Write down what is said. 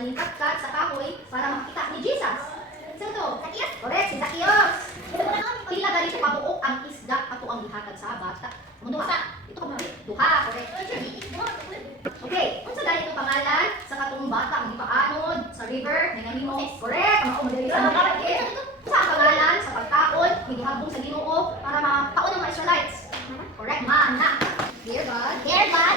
nalingkat-kat sa kahoy para makita ni Jesus. Sino to? Zacchaeus? Correct, si Zacchaeus. Pila ganito kabuok ang isda ato ang gihatag sa bata. Duha. Ito ka duha, correct. Okay, unsa dahil itong pangalan sa katong bata ang gipaanod sa river nga nimo? Correct. Ang madali sa mga sa pangalan sa pagkaon gihabong sa Ginoo para makaon ang mga Israelites. Correct, mana. Dear God. Dear God.